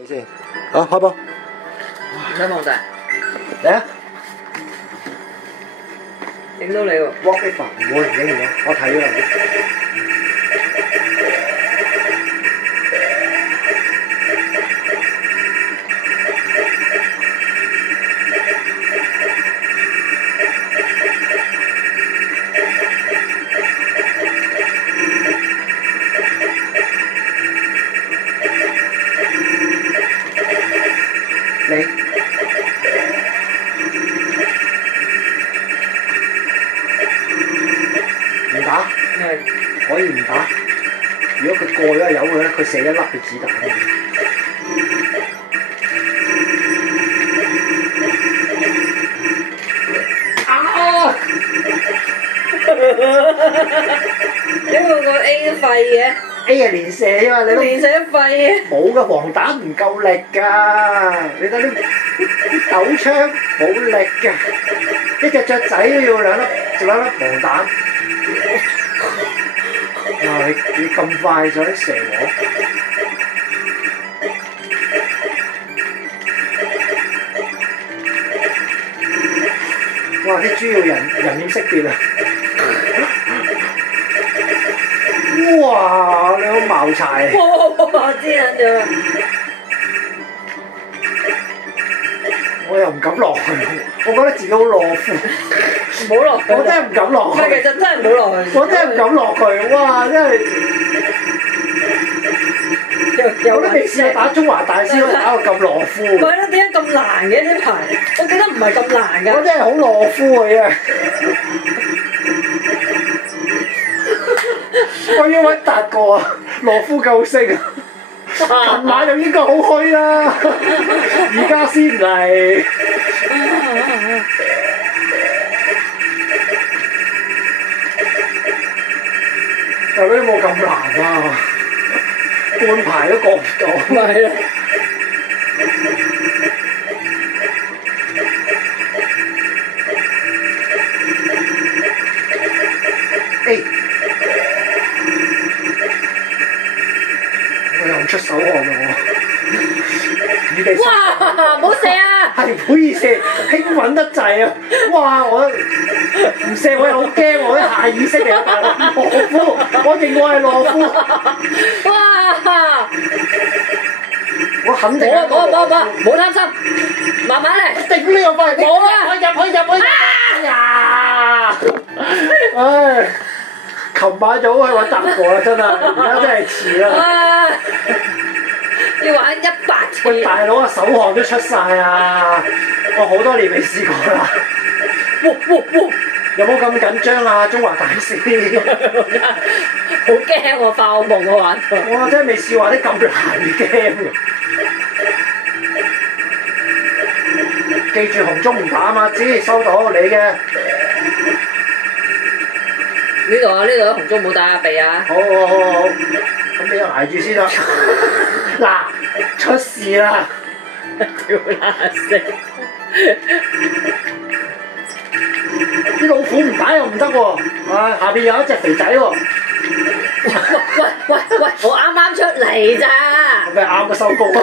你先，好開波，唔使望大，嚟啊！影到你喎。Walk it 唔會影唔到，我睇咗啦。你唔打係。可以唔打，如果佢過咗有嘅咧，佢射一粒嘅子彈。啊！點解個 A 都廢嘅 A 係連射啊嘛，你都連射都廢嘅。冇㗎，黃彈唔夠力㗎，你睇啲狗槍冇力㗎，一隻雀仔都要兩粒黃彈。哇！你咁快想射我？哇！啲豬要人臉識別啊！哇！你好茅柴。我知緊咗。我又唔敢落去，我覺得自己好懦夫。唔好落去。我真係唔敢落去。唔係，其實真係唔好落去。我真係唔敢落去，哇！真係。我都未試過打中華大師，我打到咁懦夫。唔係咯，點解咁難嘅呢排？我記得唔係咁難㗎。我真係好懦夫啊！我要揾達哥啊，懦夫救星啊！琴晚就應該好虛啦，而家先嚟。但係都冇咁難啊，半排都過唔到。咪係咯。誒，我又唔出手汗喎，預備。哇！唔好射啊！係唔好意思，興奮得滯啊！哇！我唔射我又好驚，我啲下意識嚟啊，大佬！懦夫，我認我係懦夫。哇！我肯定係冇貪心，慢慢嚟。頂呢個塊，冇啊！入去！哎呀！唉，琴晚就好去揾達哥啦，真係，而家真係遲啦。要玩100次。喂，大佬啊，手汗都出晒啊！我好多年未試過啦。有冇咁緊張啊？中華大師。好驚喎，發惡夢我玩到。我真係未試過玩啲咁難嘅 game。記住紅中唔打啊嘛，知收到你嘅。呢度啊，呢度紅中冇打啊，避啊。好，咁你就捱住先啦。嗱，出事啦！屌乸死！啲老虎唔打又唔得喎，啊下邊有一隻肥仔喎。喂！我啱啱出嚟咋？係咪啱嘅收工啊？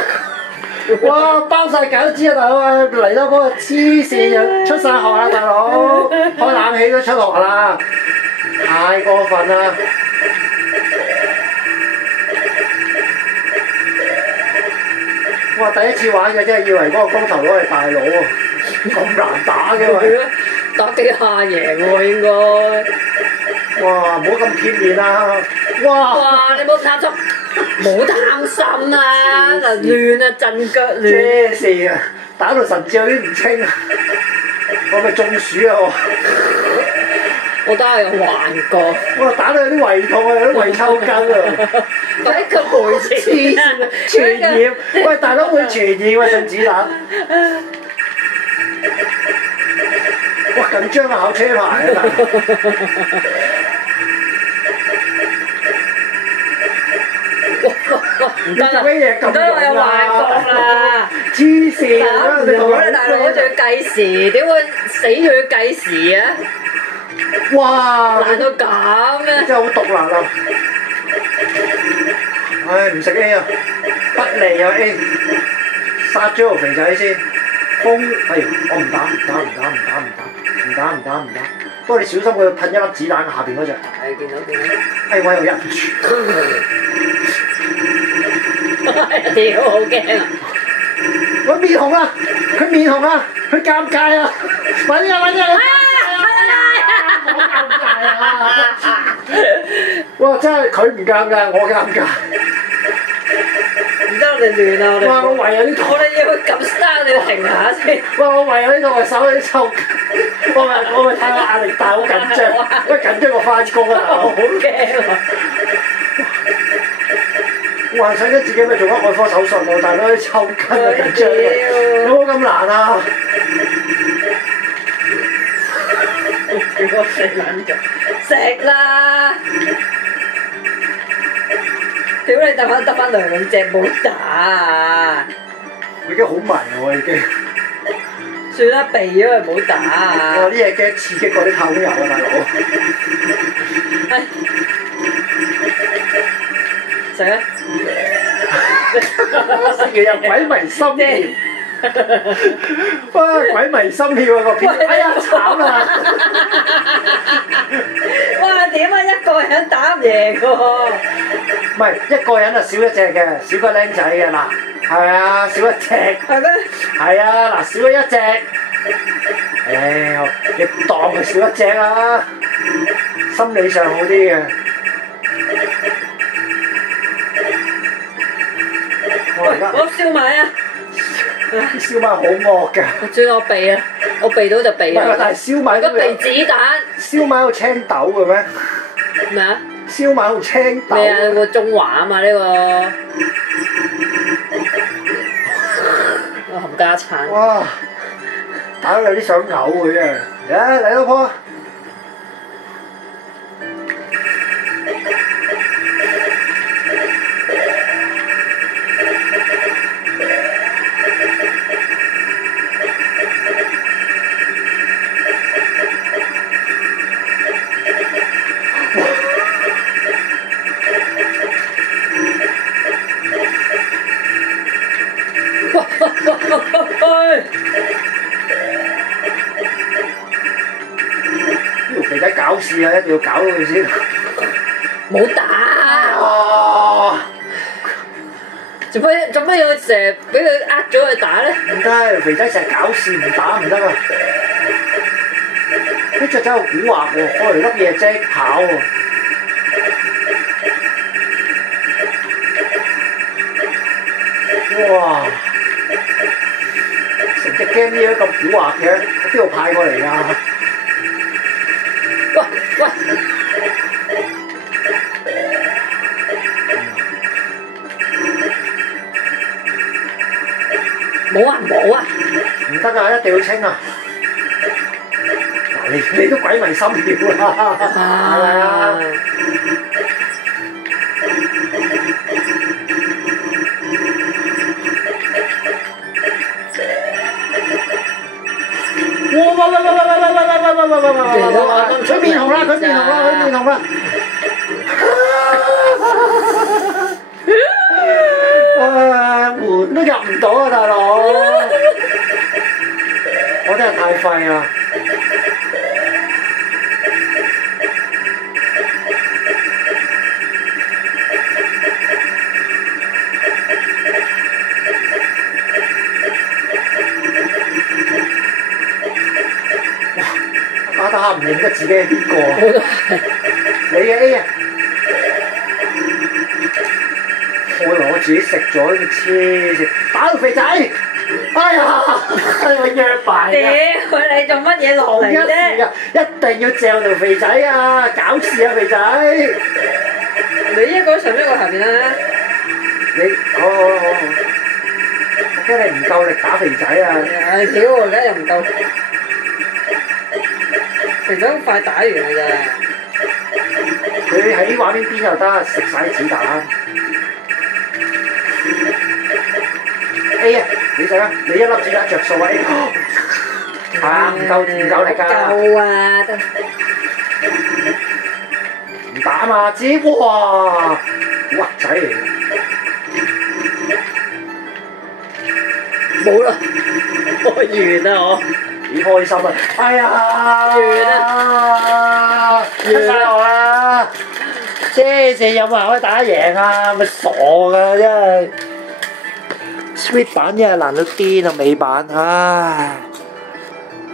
哇！包晒餃子啊，大佬啊！嚟多嗰個黐線又出晒汗啦，大佬！開冷氣都出汗啦，太過分啦！哇！第一次玩嘅真係以為嗰個光頭佬係大佬喎，咁難打嘅喎。打幾下贏喎應該。哇！唔好咁貼面啊！哇！你冇貪心，冇貪心啊！嗱亂啊，陣腳亂。咩事啊？打到神志有啲唔清啊！我咪中暑啊我！我都係有幻覺。哇！打到有啲胃痛啊，有啲胃抽筋啊！快啲賠錢啊！傳染，喂大佬會傳染喎陣子彈。哇！緊張啊，考車牌啊！唔得啦，我有幻覺啦！黐線啊！打唔到啦，大佬，我仲要計時，點會死仲要計時啊？哇！難到咁咩？真係好毒辣啊！唉，唔食 A 啊！不利啊 A， 殺咗條肥仔先。風係我唔打，不過你小心佢噴一粒子彈下邊嗰隻。係見到。哎我又忍唔住。屌好驚啊！我面紅啦，佢面紅啦，佢尷尬啊！揾啊！好尷尬啊！哇！真係佢唔尷尬，我尷尬。唔得，我哋亂啊！哇！我唯有呢度，我哋要撳 start，你要停下先。哇！我唯有呢度係手喺抽筋，我咪睇我壓力大，好緊張，喂緊張過翻工啊！好驚啊！幻想緊自己咪做緊外科手術喎，大佬啲抽筋啊緊張啊！有冇咁難啊？叫我死撚咗，食啦！屌你得翻兩隻冇打啊！我已經好迷喎已經。算啦，避咗佢冇打啊！哇！呢嘢驚刺激過啲太空遊啊，大佬。食啊！食完又鬼迷心竅。哇！鬼迷心竅啊個片，哎呀慘啊！哇點啊，一個人打唔贏喎！唔係一個人啊少一隻嘅，少個僆仔嘅嗱，係啊少一隻。係咩？係啊嗱少咗一隻，你當佢少一隻啦，心理上好啲嘅。我而家我燒賣啊！燒賣好惡㗎。算我避啊！我避到就避啊！但係燒賣而家避子彈。燒賣有青豆嘅咩？咩啊？燒賣有青豆。咩啊？個中華啊嘛呢個。我冚家鏟。哇！打到有啲想嘔佢啊！嚟老婆。呢條肥仔搞事啊！一定要搞到佢先。冇打。做乜要成日俾佢呃咗佢打咧？唔得，肥仔成日搞事唔打唔得啊！啲雀仔好蠱惑喎，開嚟粒嘢即跑喎。哇！成隻 game 呢都咁蠱惑嘅，喺邊度派過嚟㗎？喂！冇啊！唔得啊！一定要清啊！嗱，你都鬼迷心竅啦，係咪啊？喂！佢面紅啦！門都入唔到啊，大佬！我真係太廢啦！打下唔認得自己係邊個？我都係。你嘅 A 啊！我以為我自己食咗呢個黐線，打到肥仔！哎呀，我約埋㗎！屌你做乜嘢落嚟啫？一定要嚼條肥仔啊！搞事啊肥仔！你一個上一個下邊啦。好，我驚你唔夠力打肥仔啊！屌，而家又唔夠。肥仔好快打完㗎咋。佢喺畫面邊又得，食晒啲子彈。A 啊，你食啊！你一粒子彈着數啊 A。唔夠力㗎。夠啊！得。唔打嘛，子哇，骨仔嚟嘅。冇啦，我完啦我。幾開心啊！哎呀，完出晒我啦！即係有冇人可以打得贏啊？咪傻㗎真係！Sweet 版真係難到癲啊，美版，唉〜